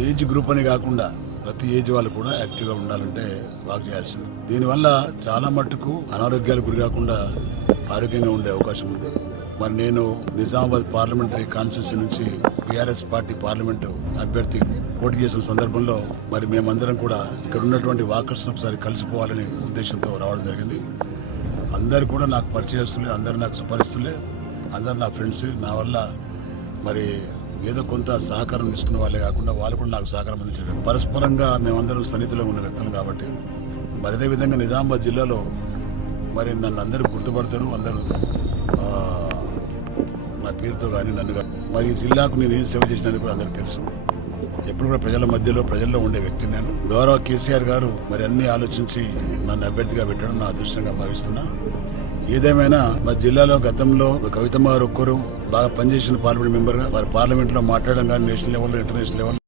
Age group అని కాకుండా ప్రతి ఏజ్ వాళ్ళు కూడా యాక్టివ్గా ఉండాలంటే వాక్ చేయాల్సింది. దీనివల్ల చాలా మట్టుకు అనారోగ్యాలకు గురి కాకుండా ఆరోగ్యంగా ఉండే అవకాశం ఉంది. మరి నేను నిజామాబాద్ పార్లమెంటరీ కాన్స్టిట్యూన్సీ నుంచి బీఆర్ఎస్ పార్టీ పార్లమెంటు అభ్యర్థి పోటీ చేసిన సందర్భంలో మరి మేమందరం కూడా ఇక్కడ ఉన్నటువంటి వాకర్స్ ఒకసారి కలిసిపోవాలనే ఉద్దేశంతో రావడం జరిగింది. అందరు కూడా నాకు పరిచయస్తులే, అందరు నాకు సుపరిస్తులే, అందరు నా ఫ్రెండ్స్. నా వల్ల మరి ఏదో కొంత సహకారం తీసుకున్న వాళ్ళే కాకుండా వాళ్ళు కూడా నాకు సహకారం అందించారు. పరస్పరంగా మేమందరం సన్నిధిలో ఉన్న వ్యక్తులు కాబట్టి మరి అదేవిధంగా నిజామాబాద్ జిల్లాలో మరి నన్ను అందరూ గుర్తుపడతారు. అందరూ నా పేరుతో కానీ నన్ను కానీ మరి ఈ జిల్లాకు నేను ఏం సేవ చేసినది కూడా అందరికీ తెలుసు. ఎప్పుడు కూడా ప్రజల మధ్యలో ప్రజల్లో ఉండే వ్యక్తి నేను. గౌరవ కేసీఆర్ గారు మరి అన్ని ఆలోచించి నన్ను అభ్యర్థిగా పెట్టడం నా అదృష్టంగా భావిస్తున్నా. ఏదేమైనా మా జిల్లాలో గతంలో కవితమ్మ గారు ఒక్కరు బాగా పనిచేసిన పార్లమెంట్ మెంబర్గా వారి పార్లమెంట్లో మాట్లాడడం కానీ నేషనల్ లెవెల్లో ఇంటర్నేషనల్ లెవెల్